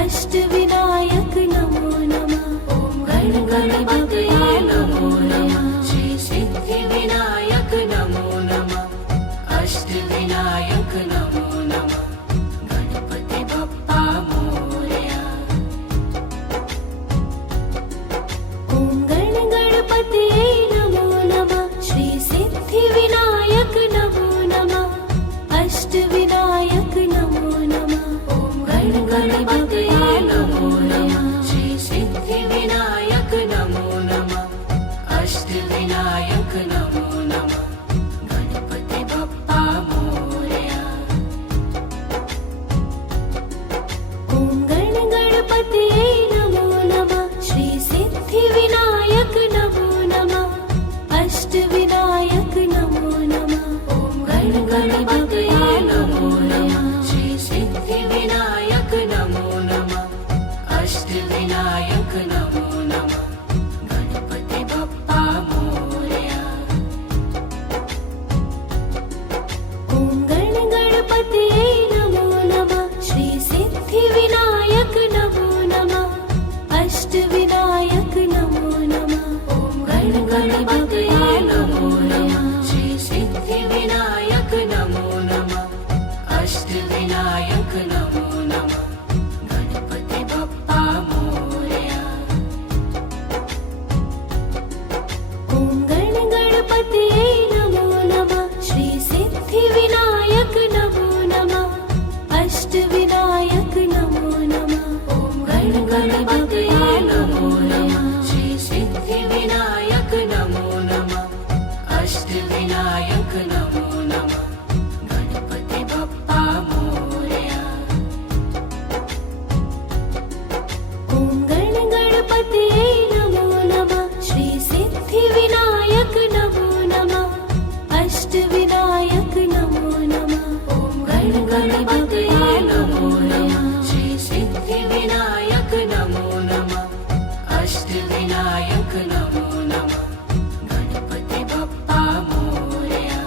अष्टविनायक नमो नमः ॐ गण गणपतये नमो नमः श्री सिद्धिविनायक नमो नमः अष्टविनायक नमो नमः गणपति बप्पा मोरया ॐ गण गणपतये नमो नमः श्री सिद्धिविनायक नमो नमः अष्टविनायक नमो नमः ॐ गण गणपतये नमो नमः श्री सिद्धिविनायक नमो नमः अष्टविनायक नमो नमः गणपति बप्पा मोरया ॐ गण गणपतये नमो नमः श्री सिद्धिविनायक नमो नमः अष्टविनायक नमो नमः ॐ गण गणपतये नमो नमः श्री सिद्धिविनायक नमो नमः अष्टविनायक नमो नमः गणपति बप्पा मोरया ॐ गण गणपतये नमो नमः श्री सिद्धिविनायक नमो नमः अष्टविनायक नमो नमः ॐ गण गणपतये नमो नमः श्री सिद्धिविनायक नमो नमः अष्टविनायक नमो नमः गणपति बप्पा मोरया ॐ गण गणपतये नमो नमः श्री सिद्धिविनायक नमो नमः अष्टविनायक नमो नमः ॐ गण गणपतये नमो नमः श्री सिद्धिविनायक नमो नमः अष्टविनायक नमो नमः गणपति बप्पा मोरया ॐ गण गणपतये नमो नमः श्री सिद्धिविनायक नमो नमः अष्टविनायक नमो नमः ॐ गण गणपतये नमो नमः श्री सिद्धिविनायक नमो नमः अष्टविनायक नमो नमः गणपति बप्पा मोरया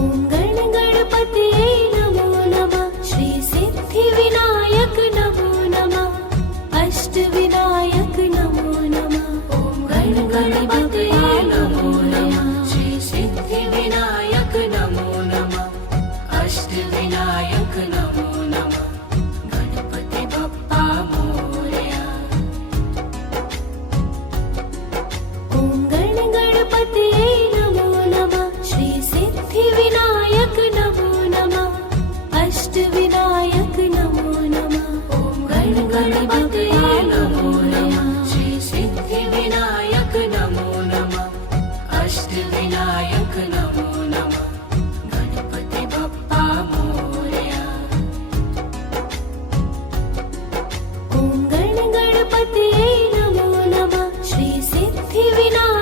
ॐ गण गणपतये नमो नमः श्री सिद्धिविनायक नमो नमः अष्टविनायक नमो नमः ॐ गण गणपतये नमो नमः श्री सिद्धिविनायक नमो नमः अष्टविनायक नमो नमः गणपति बप्पा मोरया ॐ गण गणपतये नमो नमः श्री सिद्धिविनायक नमो नमः अष्टविनायक नमो नमः ॐ गण गणपतये नमो नमः श्री सिद्धिविनायक नमो नमः अष्टविनायक नमो नमः गणपति बप्पा मोरया ॐ गण गणपतये नमो नमः श्री सिद्धिविनायक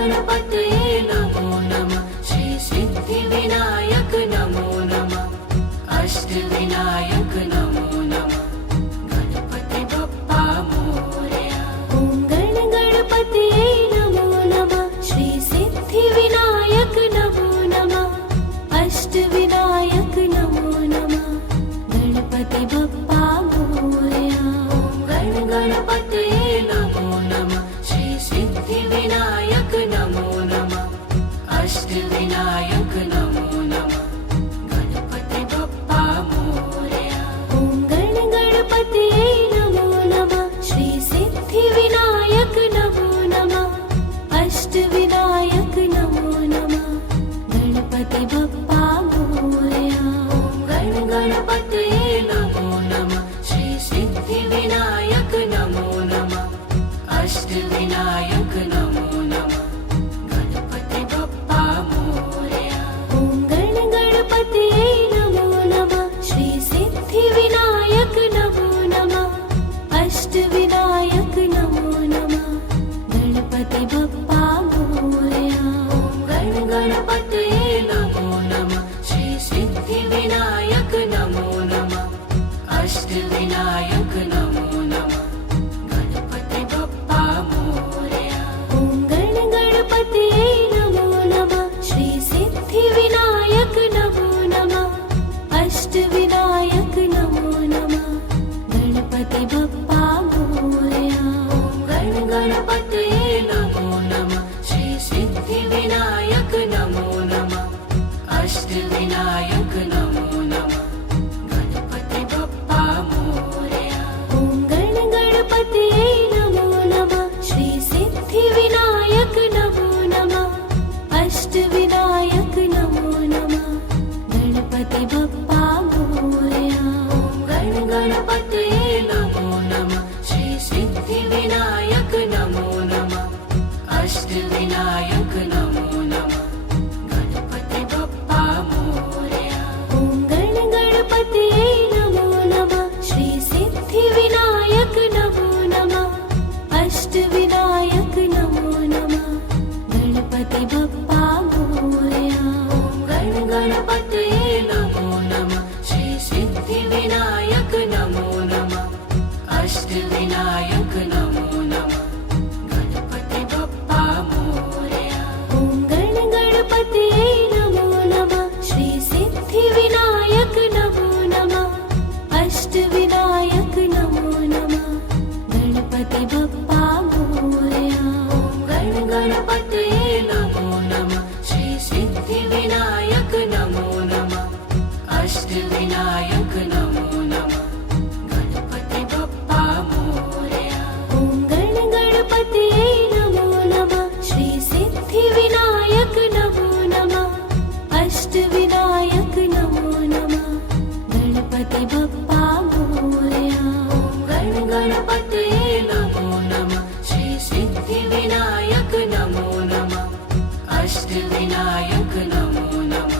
गणपतये नमो नमः श्री सिद्धिविनायक नमो नमः अष्टविनायक नमो नमः गणपति बप्पा मोरया ॐ गणपतये नमो नमः श्री सिद्धिविनायक नमो नमः अष्टविनायक नमो नमः गणपति बप्पा मोरया गणपतये नमो नमः श्री सिद्धिविनायक नमो नमः अष्टविनायक नमो नमः गणपति बप्पा मोरया ॐ गणपतये नमो नमः श्री सिद्धिविनायक नमो नमः अष्टविनायक नमो नमः गणपति बप्पा मोरया गणपतये नमो नमः श्री सिद्धिविनायक नमो नमः अष्टविनायक नमो नमः गणपति बप्पा मोरया ॐ गणपतये नमो नमः श्री सिद्धिविनायक नमो नमः अष्टविनायक नमो नमः गणपति बप्पा मोरया गणपतये नमो नमः श्री सिद्धिविनायक नमो नमः अष्टविनायक नमो नमः गणपति बप्पा मोरया ॐ गणपतये नमो नमः श्री सिद्धिविनायक नमो नमः अष्टविनायक नमो नमः गणपति बप्पा मोरया गणपतये नमो नमः श्री सिद्धिविनायक नमो नमः अष्टविनायक नमो नमः गणपति बप्पा मोरया ॐ गणपतये नमो नमः श्री सिद्धिविनायक नमो नमः अष्टविनायक नमो नमः गणपति बप्पा मोरया गणपतये नमो नमः श्री सिद्धिविनायक नमो नमः अष्टविनायक नमो नमः गणपति बप्पा मोरया ॐ गणपतये नमो नमः श्री सिद्धिविनायक नमो नमः अष्टविनायक नमो नमः गणपति बप्पा मोरया गणपतये नमो नमः श्री सिद्धिविनायक नमो नमः अष्टविनायक नमो नमः गणपति बप्पा मोरया ॐ गणपतये नमो नमः श्री सिद्धिविनायक नमो नमः अष्टविनायक नमो नमः गणपति बप्पा मोरया गणपतये नमो नमः श्री सिद्धिविनायक नमो नमः अष्टविनायक नमो नमः गणपति बप्पा मोरया ॐ गणपतये नमो नमः श्री सिद्धिविनायक नमो नमः अष्टविनायक नमो नमः गणपति बप्पा मोरया गणपतये नमो नमः श्री सिद्धिविनायक नमो नमः अष्टविनायक नमो नमः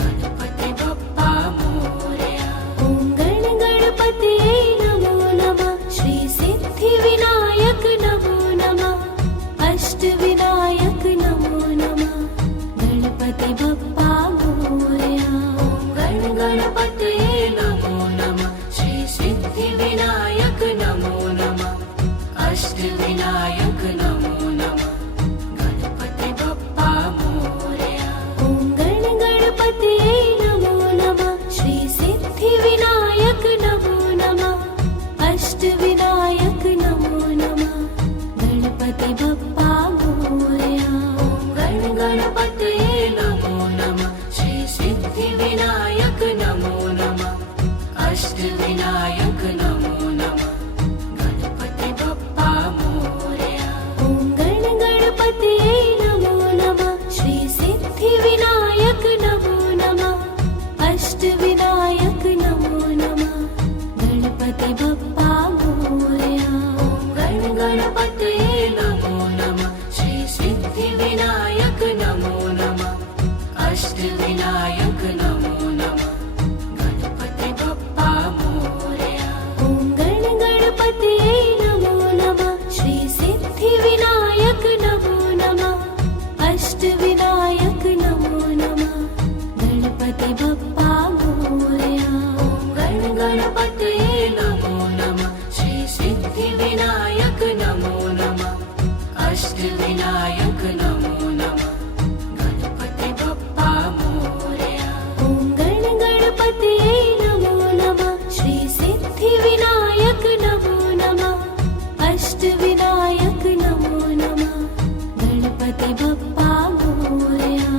गणपति बप्पा मोरया ॐ गणपतये नमो नमः श्री सिद्धिविनायक नमो नमः अष्टविनायक नमो नमः गणपति बप्पा मोरया गणपतये नमो नमः श्री सिद्धिविनायक नमो नमः अष्टविनायक नमो नमः गणपति बप्पा मोरया ॐ गणपतये नमो नमः श्री सिद्धिविनायक नमो नमः अष्टविनायक नमो नमः गणपति बप्पा मोरया गणपतये नमो नमः श्री सिद्धिविनायक नमो नमः अष्टविनायक नमो नमः गणपति बप्पा मोरया ॐ गणपतये नमो नमः श्री सिद्धिविनायक नमो नमः अष्टविनायक नमो नमः गणपति बप्पा मोरया गणपतये नमो नमः अष्टविनायक नमो नमः गणपति बप्पा मोरया ॐ गण गणपतये नमो नमः श्री सिद्धिविनायक नमो नमः अष्टविनायक नमो नमः गणपति बप्पा मोरया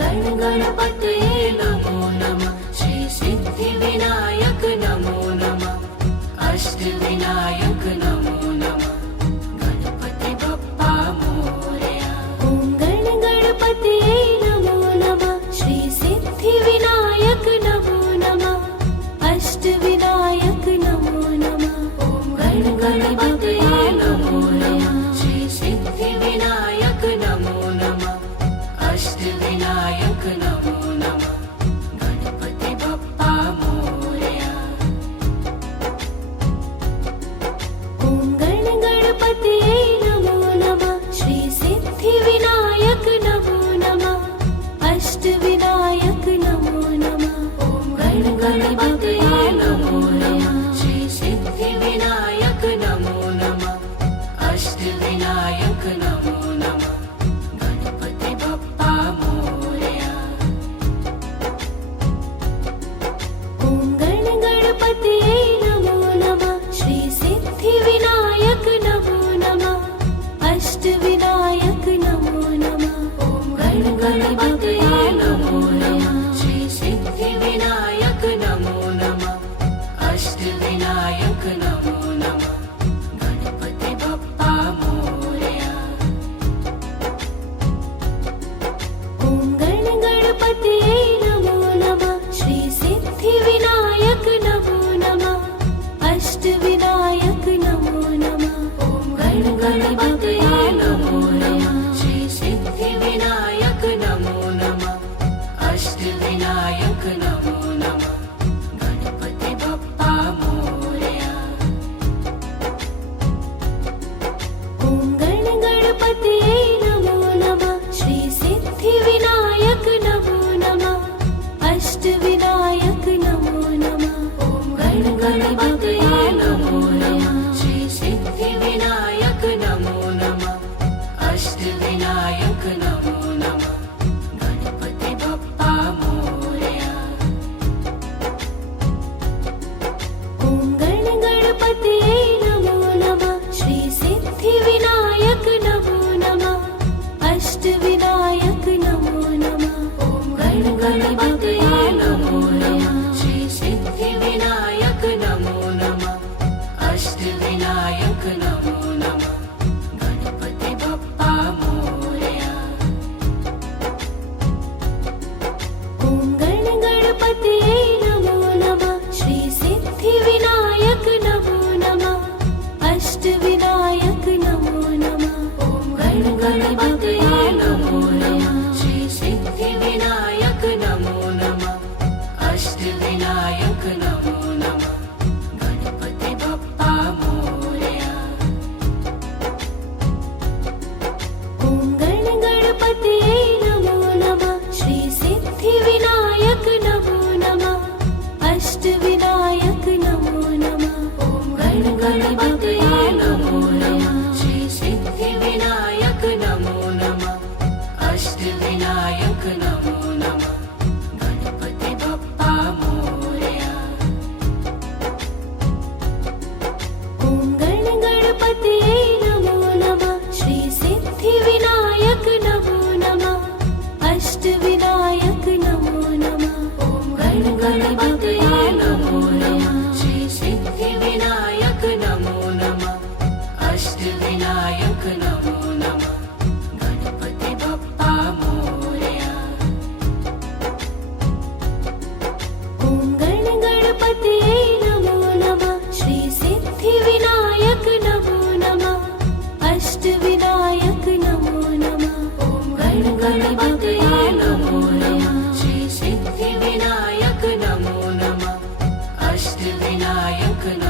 गण गणपतये नमो नमः श्री सिद्धिविनायक नमो नमः अष्टविनायक नमो नमः गणपति बप्पा मोरया ॐ गण गणपतये नमो नमः श्री सिद्धिविनायक नमो नमः अष्टविनायक नमो नमः गण गणपतये नमो नमः श्री सिद्धिविनायक नमो नमः अष्टविनायक नमो नमः गणपति बप्पा मोरया ॐ गण गणपतये नमो नमः श्री सिद्धिविनायक नमो नमः अष्टविनायक नमो नमः गण गणपतये नमो नमः श्री सिद्धिविनायक नमो नमः अष्टविनायक नमो नमः गणपति बप्पा मोरया ॐ गण गणपतये नमो नमः श्री सिद्धिविनायक नमो नमः अष्टविनायक नमो नमः गण गणपतये नमो नमः श्री सिद्धिविनायक नमो नमः अष्टविनायक नमो नमः गणपति बप्पा मोरया ॐ गण गणपतये नमो नमः श्री सिद्धिविनायक नमो नमः अष्टविनायक नमो नमः गण गणपतये नमो नमः श्री सिद्धिविनायक नमो नमः अष्टविनायक नमो नमः गणपति बप्पा मोरया ॐ गण गणपतये नमो नमः श्री सिद्धिविनायक नमो नमः अष्टविनायक नमो नमः गण गणपतये नमो नमः श्री सिद्धिविनायक नमो नमः अष्टविनायक नमो नमः गणपति बप्पा मोरया ॐ गण गणपतये नमो नमः श्री सिद्धिविनायक नमो नमः अष्टविनायक नमो नमः गण गणपतये नमो नमः श्री सिद्धिविनायक नमो नमः अष्टविनायक नमो नमः गणपति बप्पा मोरया ॐ गण गणपतये नमो नमः श्री सिद्धिविनायक नमो नमः अष्टविनायक नमो नमः गण गणपतये नमो नमः श्री सिद्धिविनायक नमो नमः अष्टविनायक नमो नमः गणपति बप्पा मोरया ॐ गण गणपतये नमो नमः श्री सिद्धिविनायक नमो नमः अष्टविनायक नमो नमः गण गणपतये नमो नमः श्री सिद्धिविनायक नमो नमः अष्टविनायक नमो नमः गणपति बप्पा मोरया ॐ गण गणपतये नमो नमः श्री सिद्धिविनायक नमो नमः अष्टविनायक नमो नमः गण गणपतये नमो नमः श्री सिद्धिविनायक नमो नमः अष्टविनायक नमो नमः गणपति बप्पा मोरया ॐ गण गणपतये नमो नमः श्री सिद्धिविनायक नमो नमः अष्टविनायक नमो नमः गण गणपतये नमो नमः श्री सिद्धिविनायक नमो नमः अष्टविनायक नमो